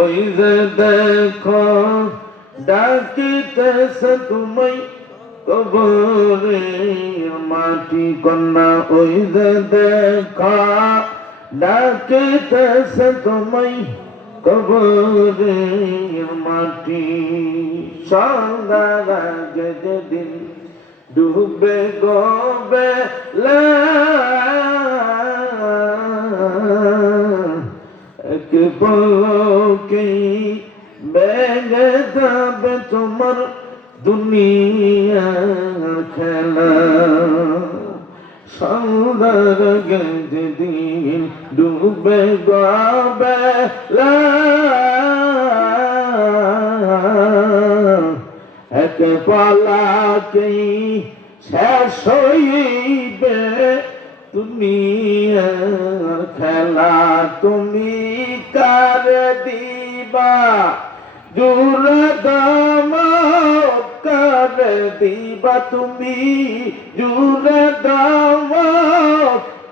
ওই যে দেখো ডাকিতেছে তুমি কবরে মাটি কন্যা, ওই যে দেখো ডাকিতেছে তুমি কবরে মাটি। সন্ধ্যার আগে যেদিন ডুবে গবে এক পলকেই ভেঙে যাবে তোমার দুনিয়ার খেলা। সন্ধ্যার আগে যেদিন ডুবে গবে এক পলকেই শেষ হইবে দুনিয়ার খেলা। তুমি কার দিবা জোরে দাম, কার দিবা তুমি জোরে দাম,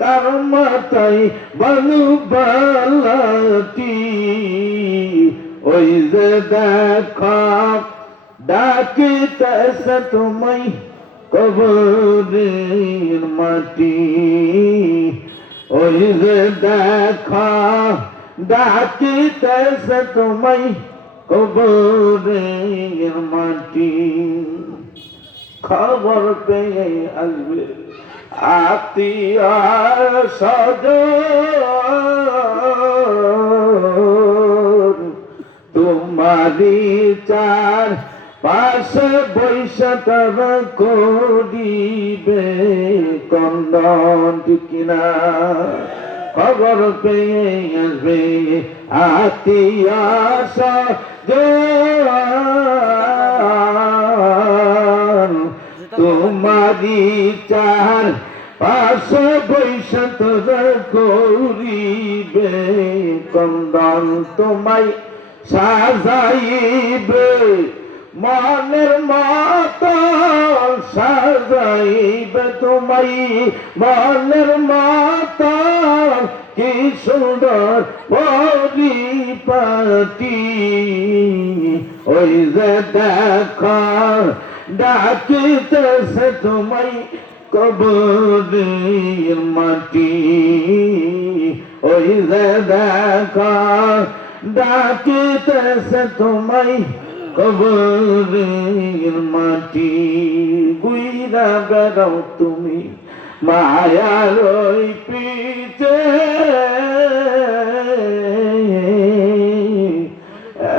তার মাথায় বালুবালাটি। ওই যে দেখো ডাকিতেছে তোমায় কবরের মাটি। ওই যে দেখা ডাকিতেছে তোমায় কবরের মাটি। খবর পেয়ে আসবে আত্মীয় স্বজন, তোমারি চার পাশে বৈশা তারা করিবে কন্দন, ঠিক কিনা? খবর পেয়ে আসবে আত্মীয় স্বজন, তোমারি চার পাশে বৈশা তারা করিবে কন্দন। তোমায় সাজাইবে মনের মতো, সাজাইবে তোমায় মনের মতো, কি সুন্দর পরিপাটি। ওই যে দেখো ডাকিতেছে তোমায় কবরের মাটি। ওই যে দেখো ডাকিতেছে তোমায় কবরের মাটি। গুইরা বেড়াও তুমি মায়ার ওই পিছে,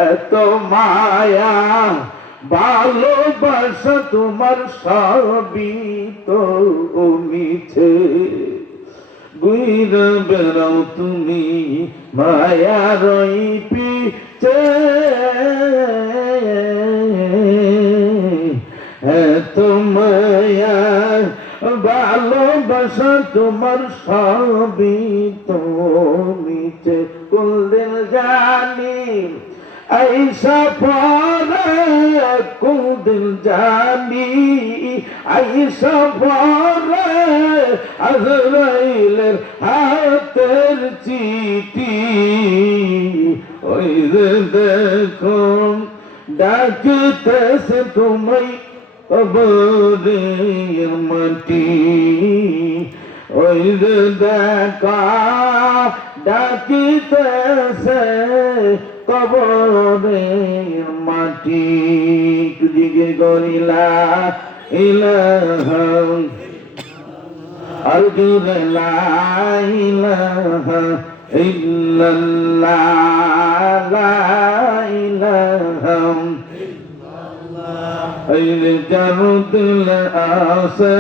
এত মায়া ভালোবাসা তোমার সবই তো মিছে। গুইরা বেড়াও তুমি মায়ার ওই পিছে, এত মায়া ভালোবাসা তোমার সবই তো মিছে। কোনদিন জানি আইসা পরে, কোনদিন জানি আইসা পরে আজরাইলের হাতের চিঠি। ওই যে দেখো ডাকিতেছে তোমায় কবরের মাটি। ওই যে দেখা ডাকিতেছে কবরের মাটি। তুদিকে গরিলা ইলাহা আরজুরে লা ইলাহা ইল্লাল্লাহ, লা ইলাহা ইল্লাল্লাহ। এই জানুতুল আসে